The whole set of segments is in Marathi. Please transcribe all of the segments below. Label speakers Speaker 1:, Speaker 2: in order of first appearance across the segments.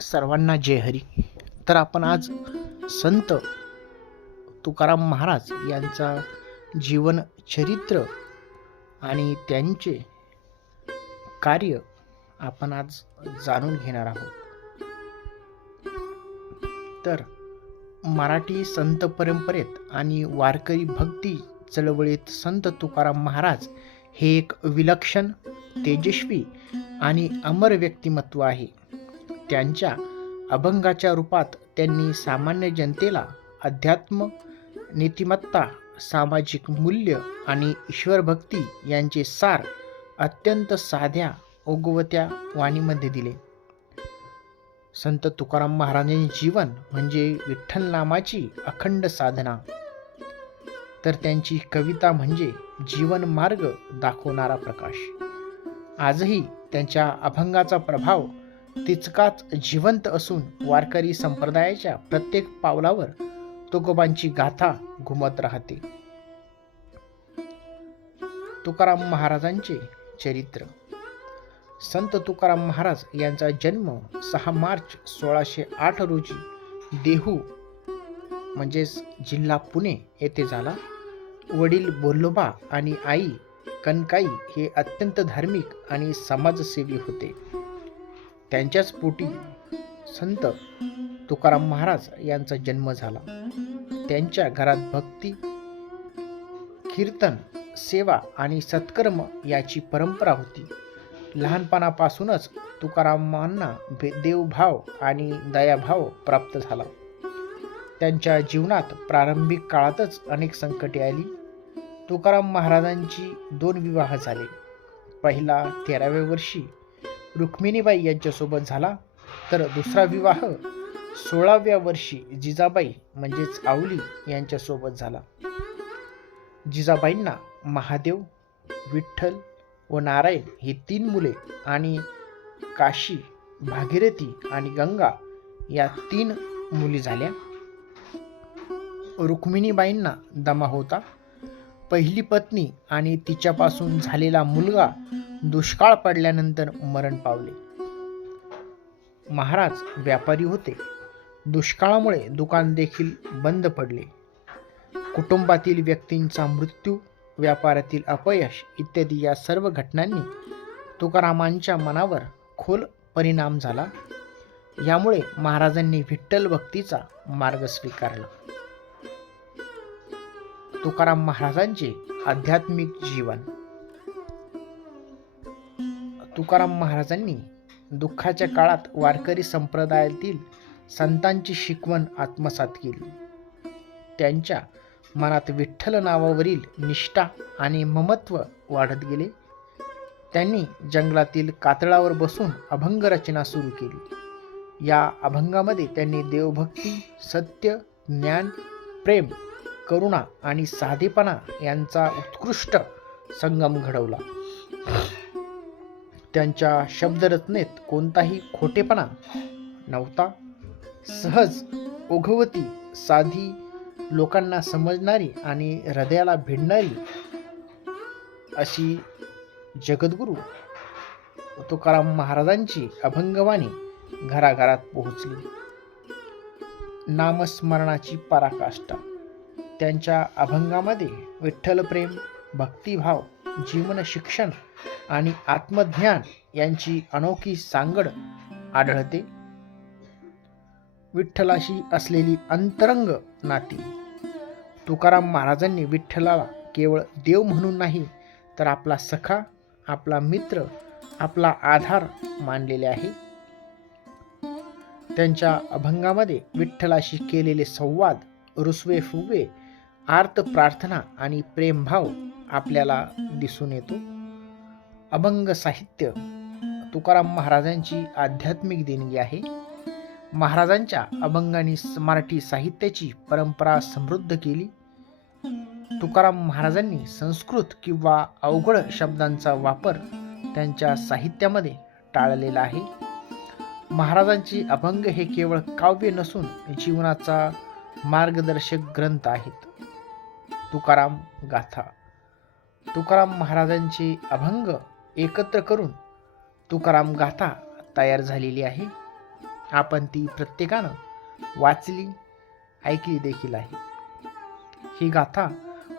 Speaker 1: सर्वांना जय हरी. तर आपण आज संत तुकाराम महाराज यांचा जीवन चरित्र आणि त्यांचे कार्य आपण आज जाणून घेणार आहोत. तर मराठी संत परंपरेत आणि वारकरी भक्ती चळवळीत संत तुकाराम महाराज हे एक विलक्षण तेजस्वी आणि अमर व्यक्तिमत्व आहे. त्यांच्या अभंगाच्या रूपात त्यांनी सामान्य जनतेला अध्यात्म नीतिमत्ता सामाजिक मूल्य आणि ईश्वरभक्ती यांचे सार अत्यंत साध्या ओगवत्या वाणीमध्ये दिले. संत तुकाराम महाराजांचे जीवन म्हणजे विठ्ठल नामाची अखंड साधना. तर त्यांची कविता म्हणजे जीवन मार्ग दाखवणारा प्रकाश. आजही त्यांच्या अभंगाचा प्रभाव तितकाच जिवंत असून वारकरी संप्रदायाच्या प्रत्येक पावलावर तुकोबांची गाथा घुमत राहते. तुकाराम महाराजांचे चरित्र. संत तुकाराम महाराज यांचा जन्म सहा मार्च सोळाशे आठ रोजी देहू म्हणजेच जिल्हा पुणे येथे झाला. वडील बोल्लोबा आणि आई कनकाई हे अत्यंत धार्मिक आणि समाजसेवी होते. त्यांच्याच पोटी संत तुकाराम महाराज यांचा जन्म झाला. त्यांच्या घरात भक्ती कीर्तन सेवा आणि सत्कर्म याची परंपरा होती. लहानपणापासूनच तुकारामांना भे- देवभाव आणि दयाभाव प्राप्त झाला. त्यांच्या जीवनात प्रारंभिक काळातच अनेक संकटे आली. तुकाराम महाराजांची दोन विवाह झाले. पहिला तेराव्या वर्षी रुक्मिणीबाई यांच्यासोबत झाला. तर दुसरा विवाह सोळाव्या वर्षी जिजाबाई म्हणजेच आवली यांच्यासोबत झाला. जिजाबाईंना महादेव विठ्ठल व नारायण ही तीन मुले आणि काशी भागीरथी आणि गंगा या तीन मुली झाल्या. रुक्मिणीबाईंना दमा होता. पहिली पत्नी आणि तिच्यापासून झालेला मुलगा दुष्काळ पडल्यानंतर मरण पावले. महाराज व्यापारी होते. दुष्काळामुळे दुकान देखील बंद पडले. कुटुंबातील व्यक्तींचा मृत्यू व्यापारातील अपयश इत्यादी या सर्व घटनांनी तुकारामांच्या मनावर खोल परिणाम झाला. यामुळे महाराजांनी विठ्ठल भक्तीचा मार्ग स्वीकारला. तुकाराम महाराजांचे आध्यात्मिक जीवन तुकाराम महाराजांनी दुःखाच्या काळात वारकरी संप्रदायातील संतांची शिकवण आत्मसात केली. त्यांच्या मनात विठ्ठल नावावरील निष्ठा आणि ममत्व वाढत गेले. त्यांनी जंगलातील कातळावर बसून अभंग रचना सुरू केली. या अभंगामध्ये त्यांनी देवभक्ती सत्य ज्ञान प्रेम करुणा आणि साधेपणा यांचा उत्कृष्ट संगम घडवला. त्यांच्या शब्दरचनेत कोणताही खोटेपणा नव्हता. सहज ओघवती साधी लोकांना समजणारी आणि हृदयाला भिडणारी अशी जगद्गुरू तुकाराम महाराजांची अभंगवाणी घराघरात पोहोचली. नामस्मरणाची पराकाष्ठा त्यांच्या अभंगामध्ये विठ्ठल प्रेम भक्तिभाव जीवन शिक्षण आणि आत्मज्ञान यांची अनोखी सांगड आढळते. विठ्ठलाशी असलेली अंतरंग नाती. तुकाराम महाराजांनी विठ्ठलाला केवळ देव म्हणून नाही तर आपला सखा आपला मित्र आपला आधार मानलेले आहे. त्यांच्या अभंगामध्ये विठ्ठलाशी केलेले संवाद रुसवे फुगवे आर्त प्रार्थना आणि प्रेमभाव आपल्याला दिसून येतो. अभंग साहित्य तुकाराम महाराजांची आध्यात्मिक देणगी आहे. महाराजांच्या अभंगांनी मराठी साहित्याची परंपरा समृद्ध केली. तुकाराम महाराजांनी संस्कृत किंवा अवघड शब्दांचा वापर त्यांच्या साहित्यामध्ये टाळलेला आहे. महाराजांची अभंग हे केवळ काव्य नसून जीवनाचा मार्गदर्शक ग्रंथ आहेत. तुकाराम गाथा. तुकाराम महाराजांचे अभंग एकत्र करून तुकाराम गाथा तयार झालेली आहे. आपण ती प्रत्येकानं वाचली ऐकली देखील आहे. ही गाथा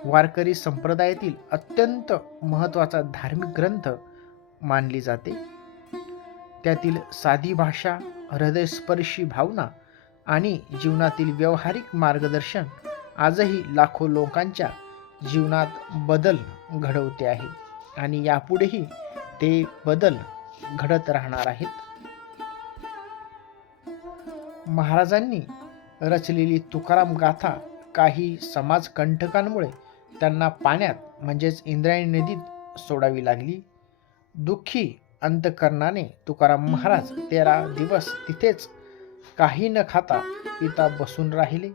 Speaker 1: वारकरी संप्रदायातील अत्यंत महत्त्वाचा धार्मिक ग्रंथ मानली जाते. त्यातील साधी भाषा हृदयस्पर्शी भावना आणि जीवनातील व्यावहारिक मार्गदर्शन आजही लाखो लोकांच्या जीवनात बदल घडवते आहे. आणि यापुढेही ते बदल घडत राहणार आहेत. महाराजांनी रचलेली तुकाराम गाथा काही समाजकंटकांमुळे त्यांना पाण्यात म्हणजेच इंद्रायणी नदीत सोडावी लागली. दुःखी अंतकरणाने तुकाराम महाराज तेरा दिवस तिथेच काही न खाता पिता बसून राहिले.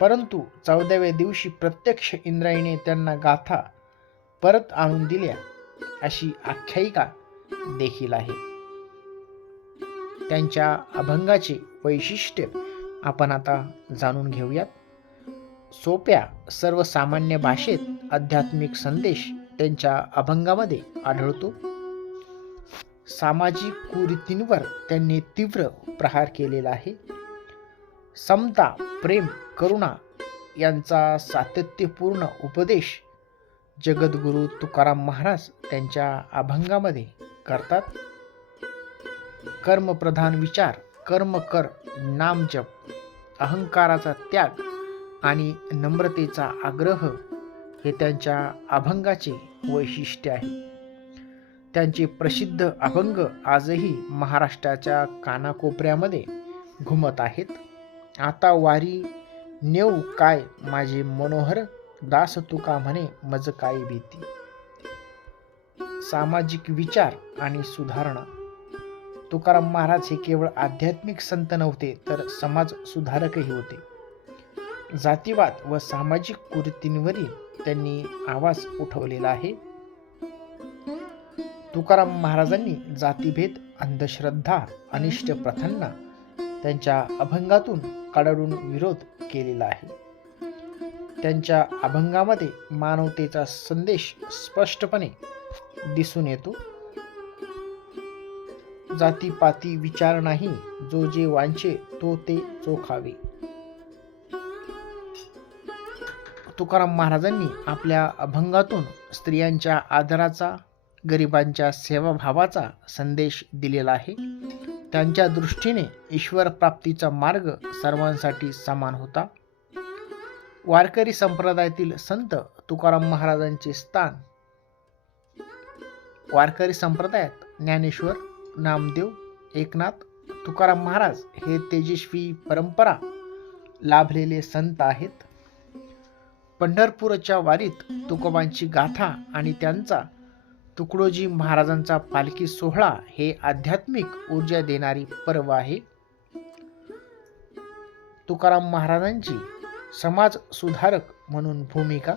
Speaker 1: परंतु चौदाव्या दिवशी प्रत्यक्ष इंद्रायणीने त्यांना गाथा परत आणून दिल्या अशी आख्यायिका देखील आहे. त्यांच्या अभंगाचे वैशिष्ट्य आपण आता जाणून घेऊयात. सोप्या सर्वसामान्य भाषेत आध्यात्मिक संदेश त्यांच्या अभंगामध्ये आढळतो. सामाजिक कुरीतींवर त्यांनी तीव्र प्रहार केलेला आहे. समता प्रेम करुणा यांचा सातत्यपूर्ण उपदेश जगद्गुरू तुकाराम महाराज त्यांच्या अभंगामध्ये करतात. कर्मप्रधान विचार कर्म कर नाम जप अहंकाराचा त्याग आणि नम्रतेचा आग्रह हे त्यांच्या अभंगाचे वैशिष्ट्य आहे. त्यांचे प्रसिद्ध अभंग आजही महाराष्ट्राच्या कानाकोपऱ्यामध्ये घुमत आहेत. आता वारी नेऊ काय माझे मनोहर? दास तुका म्हणे मज काय भीती? सामाजिक विचार आणि सुधारणा. तुकाराम महाराज हे केवळ आध्यात्मिक संत नव्हते तर समाज सुधारकही होते. जातीवाद व सामाजिक कुरीतींवरील त्यांनी आवाज उठवलेला आहे. तुकाराम महाराजांनी जातीभेद अंधश्रद्धा अनिष्ट प्रथांना त्यांच्या अभंगातून काढून विरोध केलेला आहे. त्यांच्या अभंगामध्ये मानवतेचा संदेश स्पष्टपणे दिसून येतो. जातीपाती विचार नाही जो जे वांचे तो ते चोखावे. तुकाराम महाराजांनी आपल्या अभंगातून स्त्रियांच्या आदराचा गरिबांच्या सेवाभावाचा संदेश दिलेला आहे. त्यांच्या दृष्टीने ईश्वर प्राप्तीचा मार्ग सर्वांसाठी समान होता. वारकरी संप्रदायातील संत तुकाराम महाराजांचे स्थान. वारकरी संप्रदायात ज्ञानेश्वर नामदेव एकनाथ तुकाराम महाराज हे तेजस्वी परंपरा लाभलेले संत आहेत. पंढरपूरच्या वारीत तुकोबांची गाथा आणि त्यांचा तुकडोजी महाराजांचा पालखी सोहळा हे आध्यात्मिक ऊर्जा देणारी पर्व आहे. तुकाराम महाराजांची समाज सुधारक म्हणून भूमिका.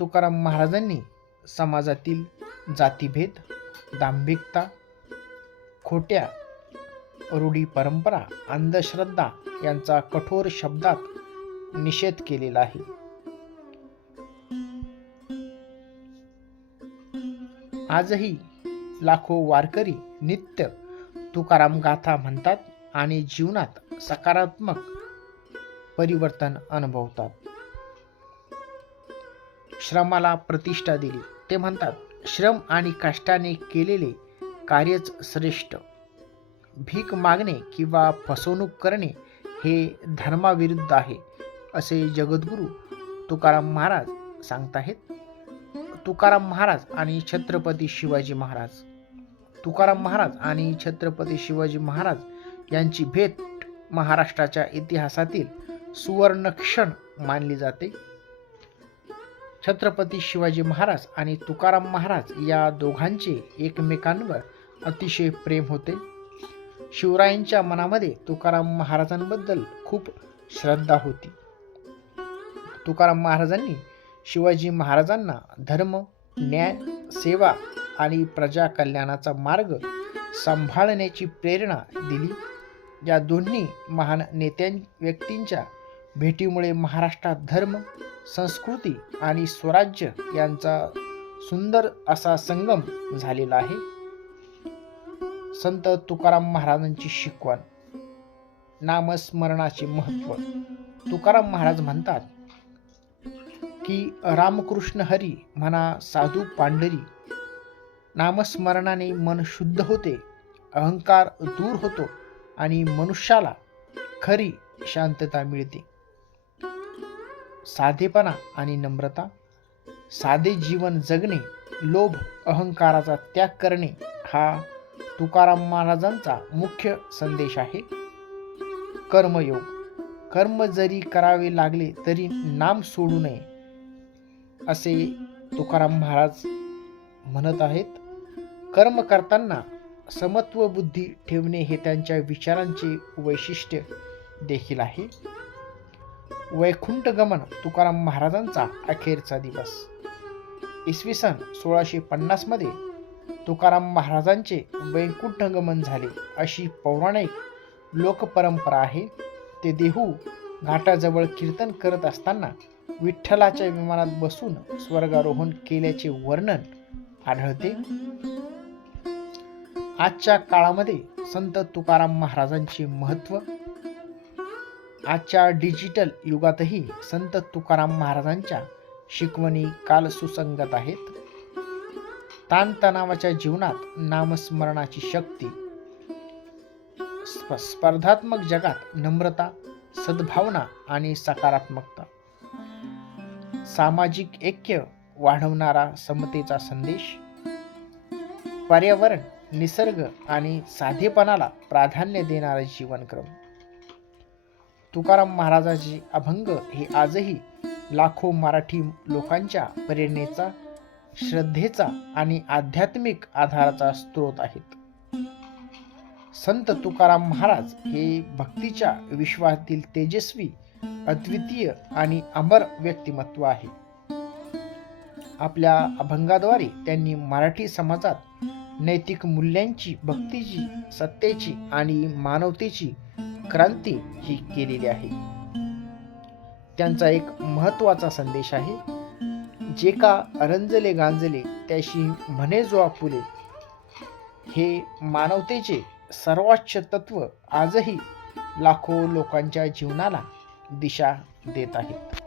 Speaker 1: तुकाराम महाराजांनी समाजातील जातीभेद दांभिकता खोट्या रूढी परंपरा अंधश्रद्धा यांचा कठोर शब्दात निषेध केलेला आहे. आजही लाखो वारकरी नित्य तुकाराम गाथा म्हणतात आणि जीवनात सकारात्मक परिवर्तन अनुभवतात. श्रमाला प्रतिष्ठा दिली. ते म्हणतात श्रम आणि कष्टाने केलेले कार्यच श्रेष्ठ. भीक मागणे किंवा फसवणूक करणे हे धर्माविरुद्ध आहे असे जगद्गुरू तुकाराम महाराज सांगताहेत. तुकाराम महाराज आणि छत्रपती शिवाजी महाराज. तुकाराम महाराज आणि छत्रपती शिवाजी महाराज यांची भेट महाराष्ट्राच्या इतिहासातील सुवर्णक्षण मानली जाते. छत्रपती शिवाजी महाराज आणि तुकाराम महाराज या दोघांचे एकमेकांवर अतिशय प्रेम होते. शिवरायांच्या मनामध्ये तुकाराम महाराजांबद्दल खूप श्रद्धा होती. तुकाराम महाराजांनी शिवाजी महाराजांना धर्म न्याय सेवा आणि प्रजा कल्याणाचा मार्ग सांभाळण्याची प्रेरणा दिली. या दोन्ही महान नेत्यां व्यक्तींच्या भेटीमुळे महाराष्ट्रात धर्म संस्कृती आणि स्वराज्य यांचा सुंदर असा संगम झालेला आहे. संत तुकाराम महाराजांची शिकवण नामस्मरणाचे महत्त्व. तुकाराम महाराज म्हणतात की रामकृष्ण हरी म्हणा साधू पांढरी. नामस्मरणाने मन शुद्ध होते अहंकार दूर होतो. आणि मनुष्याला खरी शांतता मिळते. साधेपणा आणि नम्रता साधे जीवन जगणे लोभ अहंकाराचा त्याग करणे हा तुकाराम महाराजांचा मुख्य संदेश आहे. कर्मयोग कर्म जरी करावे लागले तरी नाम सोडू नये असे तुकाराम महाराज म्हणत आहेत. कर्म करताना समत्व बुद्धी ठेवणे हे त्यांच्या विचारांचे वैशिष्ट्य देखील आहे. वैकुंठ गमन तुकाराम महाराजांचा अखेरचा दिवस. इसवी सन सोळाशे पन्नासमध्ये तुकाराम महाराजांचे वैकुंठ गमन झाले अशी पौराणिक लोकपरंपरा आहे. ते देहू घाटाजवळ कीर्तन करत असताना विठ्ठलाच्या विमानात बसून स्वर्गारोहण केल्याचे वर्णन आढळते. आजच्या काळामध्ये संत तुकाराम महाराजांचे महत्त्व. आजच्या डिजिटल युगातही संत तुकाराम महाराजांच्या शिकवणी काल सुसंगत आहेत. ताणतणावाच्या जीवनात नामस्मरणाची शक्ती. स्प- स्पर्धात्मक जगात नम्रता सद्भावना आणि सकारात्मकता. सामाजिक ऐक्य वाढवणारा समतेचा संदेश. पर्यावरण निसर्ग आणि साधेपणाला प्राधान्य देणारा जीवनक्रम. तुकाराम महाराजांचे अभंग हे आजही लाखो मराठी लोकांच्या प्रेरणेचा श्रद्धेचा आणि आध्यात्मिक आधाराचा स्रोत आहेत. संत तुकाराम महाराज हे भक्तीच्या विश्वातील तेजस्वी अद्वितीय आणि अमर व्यक्तिमत्व आहे. आपल्या अभंगाद्वारे त्यांनी मराठी समाजात नैतिक मूल्यांची भक्तीची सत्तेची आणि मानवतेची क्रांती ही केलेली आहे. त्यांचा एक महत्त्वाचा संदेश आहे. जे का रंजले गांजले त्याशी म्हणे जो आपुले हे मानवतेचे सर्वोच्च तत्व आजही लाखो लोकांच्या जीवनाला दिशा देत आहेत.